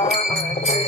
Oh, my okay. God.